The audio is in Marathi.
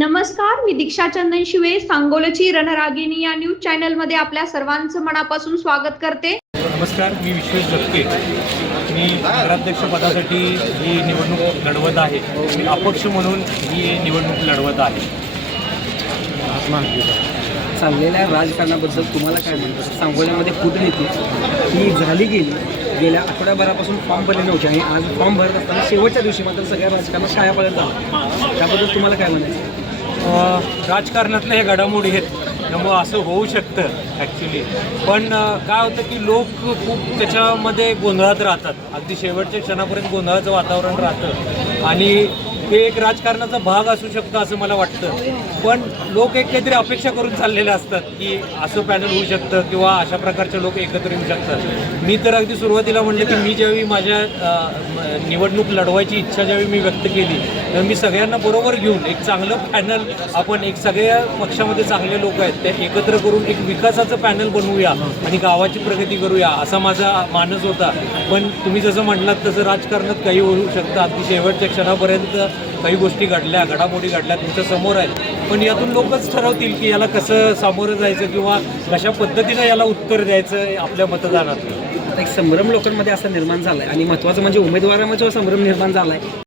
नमस्कार मी दीक्षा चंदन शिवे सांगोलची रणरागिणी या न्यूज चॅनलमध्ये आपल्या सर्वांचं मनापासून स्वागत करते. नमस्कार मी विश्वेश जगते मी नगराध्यक्ष पदासाठी ही निवडणूक लढवत आहे. मी अपक्ष म्हणून ही निवडणूक लढवत आहे. चाललेल्या राजकारणाबद्दल तुम्हाला काय म्हणतं सांगोल्यामध्ये कूटनीती ही झाली गेली. गेल्या आठवड्याभरापासून फॉर्म भरलेले होते आणि आज फॉर्म भरत असताना शेवटच्या दिवशी मात्र सगळ्या राजकारणात शाळा पडत झालं त्याबद्दल तुम्हाला काय म्हणायचं? राजकारणातल्या हे घडामोडी आहेत त्यामुळं असं होऊ शकतं ॲक्च्युली पण काय होतं की लोक खूप त्याच्यामध्ये गोंधळात राहतात. अगदी शेवटच्या क्षणापर्यंत गोंधळाचं वातावरण राहतं. आणि ते एक राजकारणाचा भाग असू शकतं असं मला वाटतं. पण लोक एक काहीतरी अपेक्षा करून चाललेले असतात की असं पॅनल होऊ शकतं किंवा अशा प्रकारचे लोक एकत्र येऊ शकतात. मी तर अगदी सुरुवातीला म्हणलं की मी ज्यावेळी माझ्या निवडणूक लढवायची इच्छा ज्यावेळी मी व्यक्त केली तर मी सगळ्यांना बरोबर घेऊन एक चांगलं पॅनल आपण एक सगळ्या पक्षामध्ये चांगले लोक आहेत ते एकत्र करून एक विकासाचं पॅनल बनवूया आणि गावाची प्रगती करूया असा माझा मानस होता. पण तुम्ही जसं म्हटलात तसं राजकारणात काही होऊ शकतं. अगदी शेवटच्या क्षणापर्यंत काही गोष्टी घडल्या घडामोडी घडल्या तुमच्यासमोर आहेत. पण यातून लोकच ठरवतील की याला कसं सामोरं जायचं किंवा कशा पद्धतीनं याला उत्तर द्यायचं आपल्या मतदानात एक संभ्रम लोकांमध्ये असा निर्माण झाला आहे आणि महत्त्वाचं म्हणजे उमेदवारामध्ये संभ्रम निर्माण झाला आहे